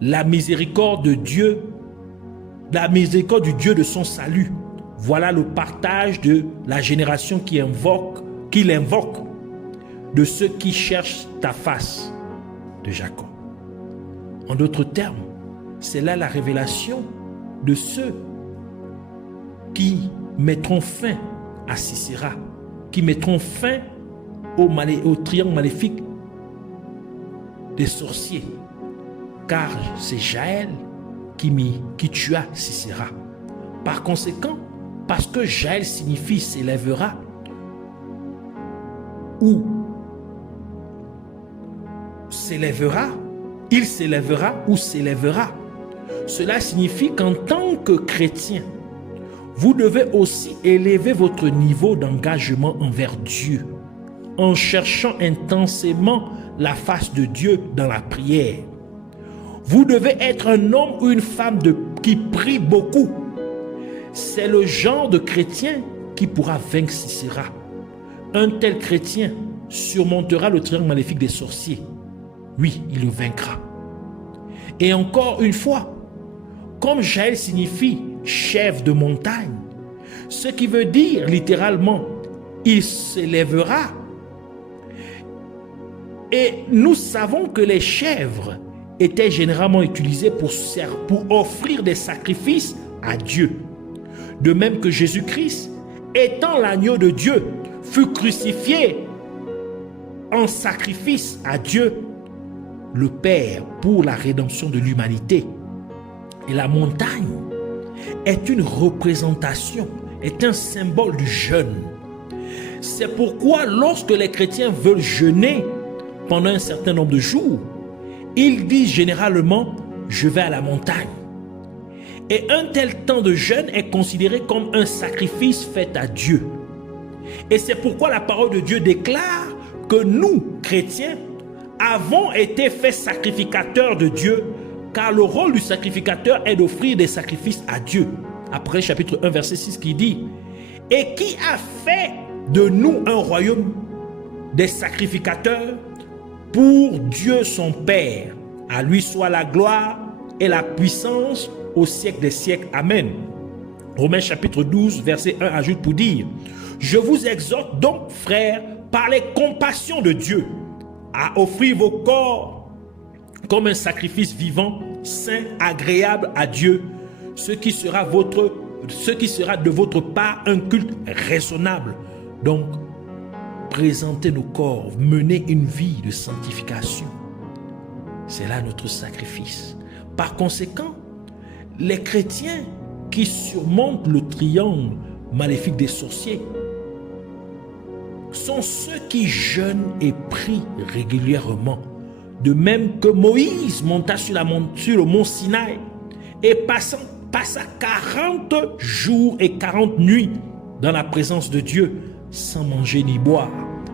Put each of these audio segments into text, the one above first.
la miséricorde de Dieu, la miséricorde du Dieu de son salut. Voilà le partage de la génération qu'il invoque, de ceux qui cherchent ta face, de Jacob. En d'autres termes, c'est là la révélation de ceux qui mettront fin à Sisera, qui mettront fin au triangle maléfique des sorciers. Car c'est Jaël qui tua Sisera. Par conséquent, parce que Jaël signifie s'élèvera, ou s'élèvera, il s'élèvera ou s'élèvera. Cela signifie qu'en tant que chrétien, vous devez aussi élever votre niveau d'engagement envers Dieu, en cherchant intensément la face de Dieu dans la prière. Vous devez être un homme ou une femme qui prie beaucoup. C'est le genre de chrétien qui pourra vaincre Sisera. Un tel chrétien surmontera le triangle maléfique des sorciers. Oui, il le vaincra. Et encore une fois, comme Jaël signifie chef de montagne, ce qui veut dire littéralement, il s'élèvera. Et nous savons que les chèvres étaient généralement utilisées pour offrir des sacrifices à Dieu. De même que Jésus-Christ, étant l'agneau de Dieu, fut crucifié en sacrifice à Dieu, le Père, pour la rédemption de l'humanité. Et la montagne est une représentation, est un symbole du jeûne. C'est pourquoi lorsque les chrétiens veulent jeûner pendant un certain nombre de jours, ils disent généralement « je vais à la montagne ». Et un tel temps de jeûne est considéré comme un sacrifice fait à Dieu. Et c'est pourquoi la parole de Dieu déclare que nous, chrétiens, avons été faits sacrificateurs de Dieu, car le rôle du sacrificateur est d'offrir des sacrifices à Dieu. Après chapitre 1, verset 6 qui dit « Et qui a fait de nous un royaume des sacrificateurs pour Dieu son Père. À lui soit la gloire et la puissance au siècle des siècles. Amen. » Romains chapitre 12, verset 1 ajoute pour dire « Je vous exhorte donc, frères, par les compassions de Dieu, à offrir vos corps comme un sacrifice vivant, saint, agréable à Dieu, ce qui sera de votre part un culte raisonnable. » Donc, présenter nos corps, mener une vie de sanctification. C'est là notre sacrifice. Par conséquent, les chrétiens qui surmontent le triangle maléfique des sorciers sont ceux qui jeûnent et prient régulièrement. De même que Moïse monta sur le mont Sinaï et passa 40 jours et 40 nuits dans la présence de Dieu sans manger ni boire.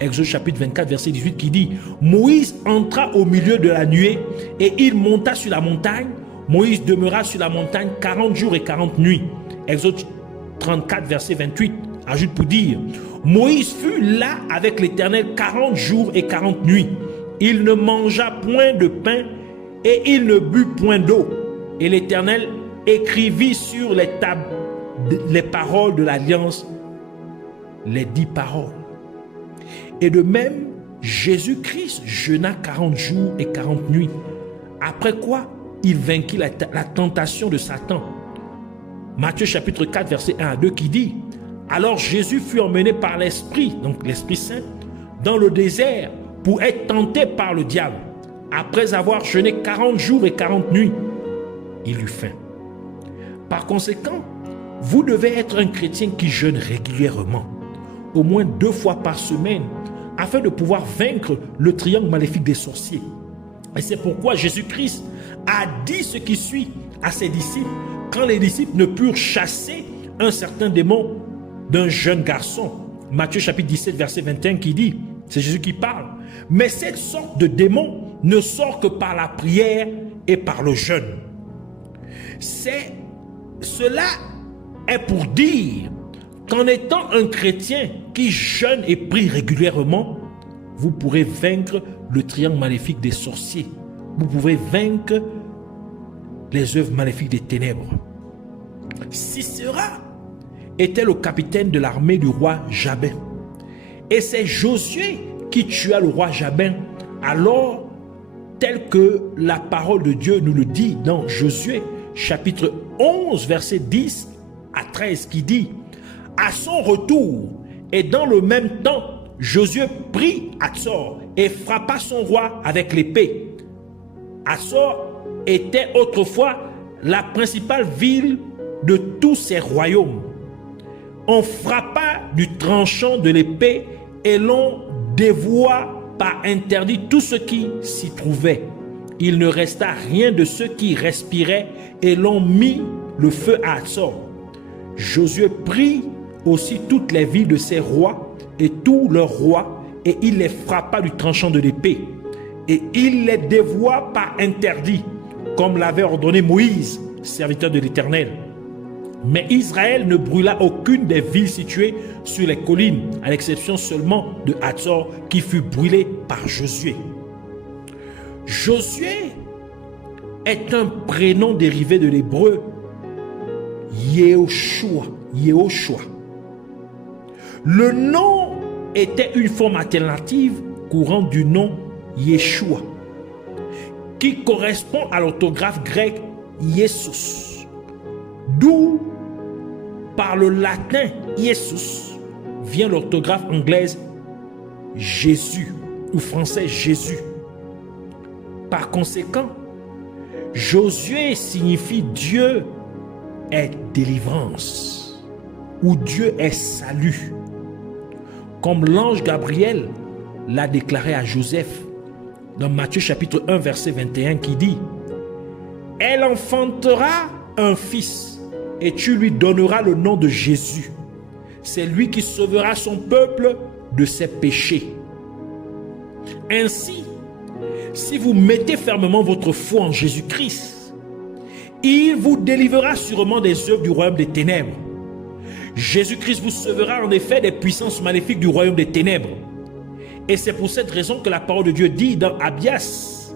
Exode chapitre 24 verset 18 qui dit « Moïse entra au milieu de la nuée et il monta sur la montagne. Moïse demeura sur la montagne 40 jours et 40 nuits. » Exode 34 verset 28 ajoute pour dire « Moïse fut là avec l'Éternel 40 jours et 40 nuits. Il ne mangea point de pain et il ne but point d'eau. Et l'Éternel écrivit sur les tables les paroles de l'alliance, les 10 paroles. » Et de même, Jésus-Christ jeûna 40 jours et 40 nuits. Après quoi, il vainquit la tentation de Satan. Matthieu chapitre 4, verset 1 à 2 qui dit « Alors Jésus fut emmené par l'Esprit, donc l'Esprit Saint, dans le désert pour être tenté par le diable. Après avoir jeûné 40 jours et 40 nuits, il eut faim. » Par conséquent, vous devez être un chrétien qui jeûne régulièrement, au moins 2 fois par semaine, afin de pouvoir vaincre le triangle maléfique des sorciers. Et c'est pourquoi Jésus-Christ a dit ce qui suit à ses disciples, quand les disciples ne purent chasser un certain démon d'un jeune garçon. Matthieu chapitre 17, verset 21 qui dit, c'est Jésus qui parle, « Mais cette sorte de démon ne sort que par la prière et par le jeûne. » Cela est pour dire qu'en étant un chrétien qui jeûne et prie régulièrement, vous pourrez vaincre le triangle maléfique des sorciers. Vous pouvez vaincre les œuvres maléfiques des ténèbres. Sisera était le capitaine de l'armée du roi Jabin. Et c'est Josué qui tua le roi Jabin, alors tel que la parole de Dieu nous le dit dans Josué chapitre 11 verset 10 à 13 qui dit: à son retour et dans le même temps, Josué prit Hatzor et frappa son roi avec l'épée. Hatzor était autrefois la principale ville de tous ses royaumes. On frappa du tranchant de l'épée et l'on dévoua par interdit tout ce qui s'y trouvait. Il ne resta rien de ceux qui respiraient et l'on mit le feu à Hatzor. Josué prit aussi toutes les villes de ses rois et tous leurs rois, et il les frappa du tranchant de l'épée. Et il les dévoua par interdit, comme l'avait ordonné Moïse, serviteur de l'Éternel. Mais Israël ne brûla aucune des villes situées sur les collines, à l'exception seulement de Hatzor, qui fut brûlée par Josué. Josué est un prénom dérivé de l'hébreu Yehoshua. Le nom était une forme alternative courante du nom Yeshua, qui correspond à l'orthographe grecque Jesus, d'où par le latin Jesus vient l'orthographe anglaise Jésus ou français Jésus. Par conséquent, Josué signifie Dieu est délivrance ou Dieu est salut, comme l'ange Gabriel l'a déclaré à Joseph dans Matthieu chapitre 1 verset 21 qui dit: elle enfantera un fils et tu lui donneras le nom de Jésus. C'est lui qui sauvera son peuple de ses péchés. Ainsi, si vous mettez fermement votre foi en Jésus-Christ, il vous délivrera sûrement des œuvres du royaume des ténèbres. Jésus-Christ vous sauvera en effet des puissances maléfiques du royaume des ténèbres. Et c'est pour cette raison que la parole de Dieu dit dans Abias,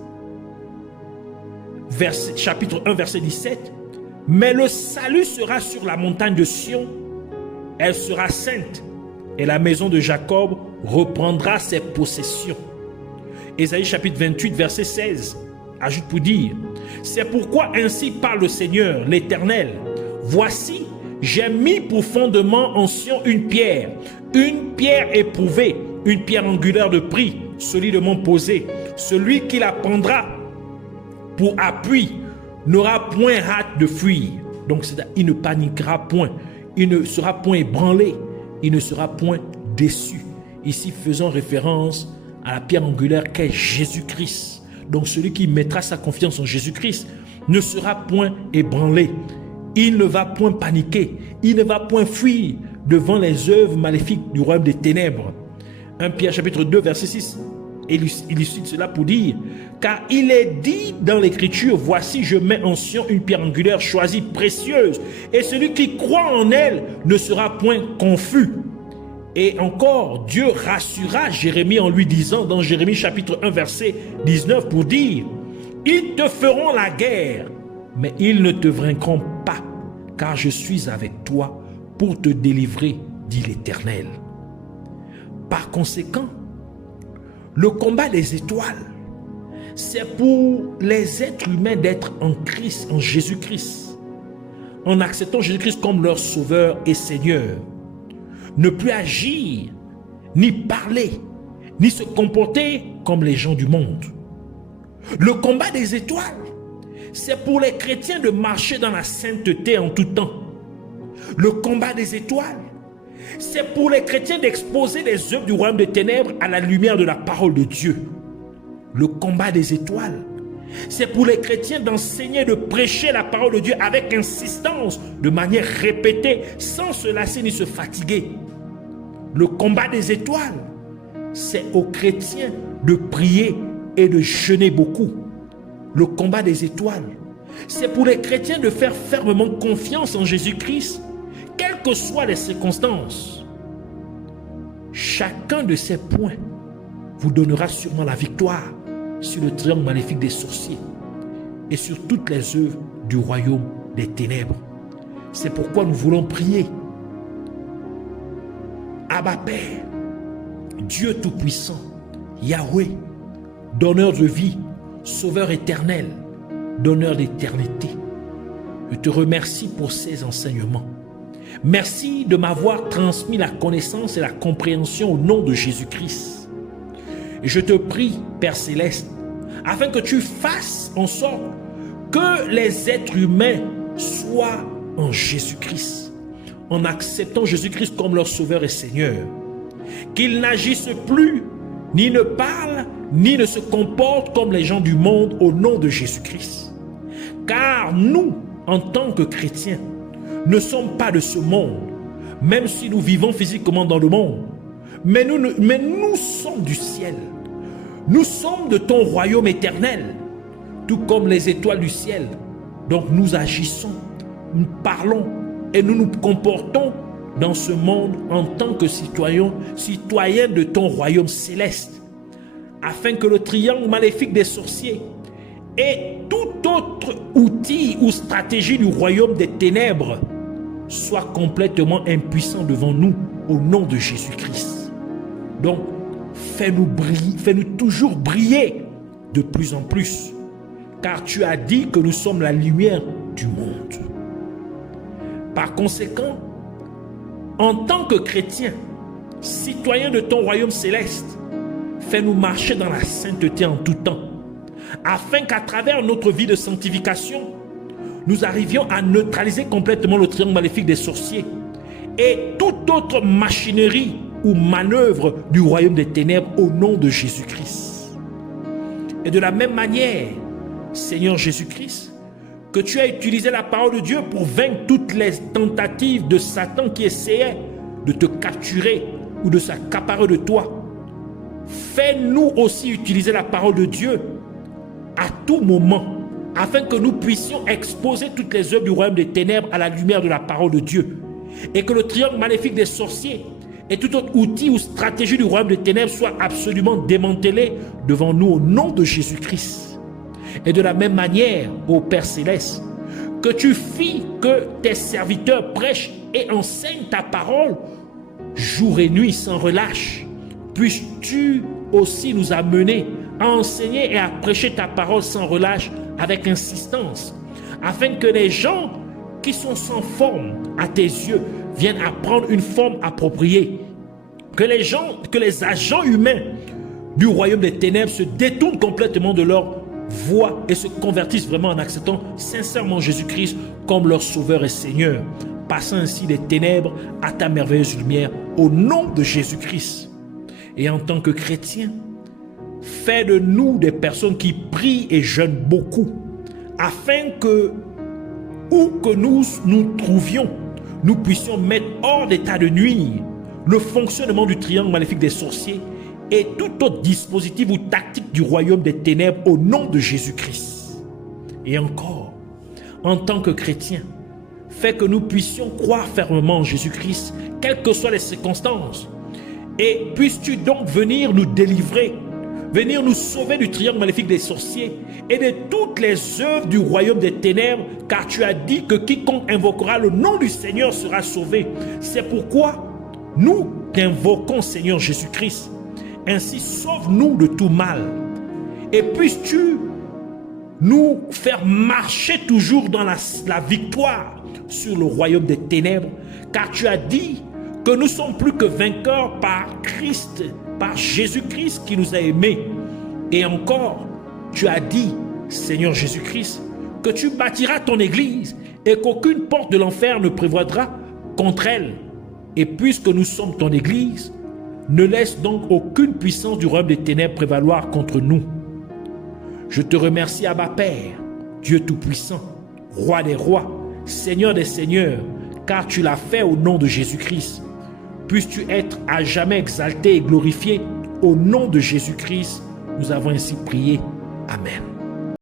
chapitre 1, verset 17, « Mais le salut sera sur la montagne de Sion, elle sera sainte, et la maison de Jacob reprendra ses possessions. » Ésaïe chapitre 28, verset 16, ajoute pour dire, « C'est pourquoi ainsi parle le Seigneur, l'Éternel, voici, j'ai mis pour fondement en Sion une pierre éprouvée, une pierre angulaire de prix, solidement posée. Celui qui la prendra pour appui n'aura point hâte de fuir. » Donc il ne paniquera point, il ne sera point ébranlé, il ne sera point déçu. Ici faisant référence à la pierre angulaire qu'est Jésus-Christ. Donc celui qui mettra sa confiance en Jésus-Christ ne sera point ébranlé. Il ne va point paniquer, il ne va point fuir devant les œuvres maléfiques du royaume des ténèbres. 1 Pierre chapitre 2 verset 6 illustre cela pour dire: car il est dit dans l'écriture, voici je mets en Sion une pierre angulaire choisie, précieuse, et celui qui croit en elle ne sera point confus. Et encore, Dieu rassura Jérémie en lui disant dans Jérémie chapitre 1 verset 19 pour dire: ils te feront la guerre, mais ils ne te vaincront pas, car je suis avec toi pour te délivrer, dit l'Éternel. Par conséquent, le combat des étoiles, c'est pour les êtres humains d'être en Christ, en Jésus-Christ, en acceptant Jésus-Christ comme leur sauveur et Seigneur. Ne plus agir, ni parler, ni se comporter comme les gens du monde. Le combat des étoiles, c'est pour les chrétiens de marcher dans la sainteté en tout temps. Le combat des étoiles, c'est pour les chrétiens d'exposer les œuvres du royaume des ténèbres à la lumière de la parole de Dieu. Le combat des étoiles, c'est pour les chrétiens d'enseigner, de prêcher la parole de Dieu avec insistance, de manière répétée, sans se lasser ni se fatiguer. Le combat des étoiles, c'est aux chrétiens de prier et de jeûner beaucoup. Le combat des étoiles, c'est pour les chrétiens de faire fermement confiance en Jésus-Christ, quelles que soient les circonstances. Chacun de ces points vous donnera sûrement la victoire sur le triangle maléfique des sorciers. et sur toutes les œuvres du royaume des ténèbres. C'est pourquoi nous voulons prier. Abba Père, Dieu Tout-Puissant, Yahweh, donneur de vie, sauveur éternel, donneur d'éternité. Je te remercie pour ces enseignements. Merci de m'avoir transmis la connaissance et la compréhension au nom de Jésus-Christ. Et je te prie, Père Céleste, afin que tu fasses en sorte que les êtres humains soient en Jésus-Christ, en acceptant Jésus-Christ comme leur sauveur et Seigneur. Qu'ils n'agissent plus, ni ne parlent, ni ne se comportent comme les gens du monde au nom de Jésus-Christ. Car nous, en tant que chrétiens, ne sommes pas de ce monde, même si nous vivons physiquement dans le monde. Mais nous sommes du ciel. Nous sommes de ton royaume éternel, tout comme les étoiles du ciel. Donc nous agissons, nous parlons et nous nous comportons dans ce monde en tant que citoyens de ton royaume céleste, afin que le triangle maléfique des sorciers et tout autre outil ou stratégie du royaume des ténèbres soit complètement impuissant devant nous au nom de Jésus-Christ. Donc, fais-nous briller, fais-nous toujours briller de plus en plus, car tu as dit que nous sommes la lumière du monde. Par conséquent, en tant que chrétiens, citoyens de ton royaume céleste, fais-nous marcher dans la sainteté en tout temps, afin qu'à travers notre vie de sanctification, nous arrivions à neutraliser complètement le triangle maléfique des sorciers et toute autre machinerie ou manœuvre du royaume des ténèbres au nom de Jésus-Christ. Et de la même manière, Seigneur Jésus-Christ, que tu as utilisé la parole de Dieu pour vaincre toutes les tentatives de Satan qui essayait de te capturer ou de s'accaparer de toi. Fais-nous aussi utiliser la parole de Dieu à tout moment, afin que nous puissions exposer toutes les œuvres du royaume des ténèbres à la lumière de la parole de Dieu, et que le triangle maléfique des sorciers et tout autre outil ou stratégie du royaume des ténèbres soit absolument démantelé devant nous au nom de Jésus-Christ. Et de la même manière, ô Père Céleste, que tu fis que tes serviteurs prêchent et enseignent ta parole jour et nuit sans relâche. Puisses-tu aussi nous amener à enseigner et à prêcher ta parole sans relâche avec insistance, afin que les gens qui sont sans forme à tes yeux viennent à prendre une forme appropriée. Que les agents humains du royaume des ténèbres se détournent complètement de leur voie et se convertissent vraiment en acceptant sincèrement Jésus-Christ comme leur sauveur et Seigneur, passant ainsi des ténèbres à ta merveilleuse lumière au nom de Jésus-Christ. Et en tant que chrétiens, fais de nous des personnes qui prient et jeûnent beaucoup, afin que, où que nous nous trouvions, nous puissions mettre hors d'état de nuire le fonctionnement du triangle maléfique des sorciers et tout autre dispositif ou tactique du royaume des ténèbres au nom de Jésus-Christ. Et encore, en tant que chrétiens, fais que nous puissions croire fermement en Jésus-Christ, quelles que soient les circonstances. Et puisses-tu donc venir nous délivrer, venir nous sauver du triangle maléfique des sorciers et de toutes les œuvres du royaume des ténèbres, car tu as dit que quiconque invoquera le nom du Seigneur sera sauvé. C'est pourquoi nous t'invoquons, Seigneur Jésus-Christ. Ainsi, sauve-nous de tout mal. Et puisses-tu nous faire marcher toujours dans la victoire sur le royaume des ténèbres, car tu as dit que nous sommes plus que vainqueurs par Christ, par Jésus-Christ qui nous a aimés. Et encore, tu as dit, Seigneur Jésus-Christ, que tu bâtiras ton église et qu'aucune porte de l'enfer ne prévaudra contre elle. Et puisque nous sommes ton église, ne laisse donc aucune puissance du royaume des ténèbres prévaloir contre nous. Je te remercie, Abba Père, Dieu Tout-Puissant, Roi des rois, Seigneur des seigneurs, car tu l'as fait au nom de Jésus-Christ. Puisses-tu être à jamais exalté et glorifié au nom de Jésus-Christ. Nous avons ainsi prié. Amen.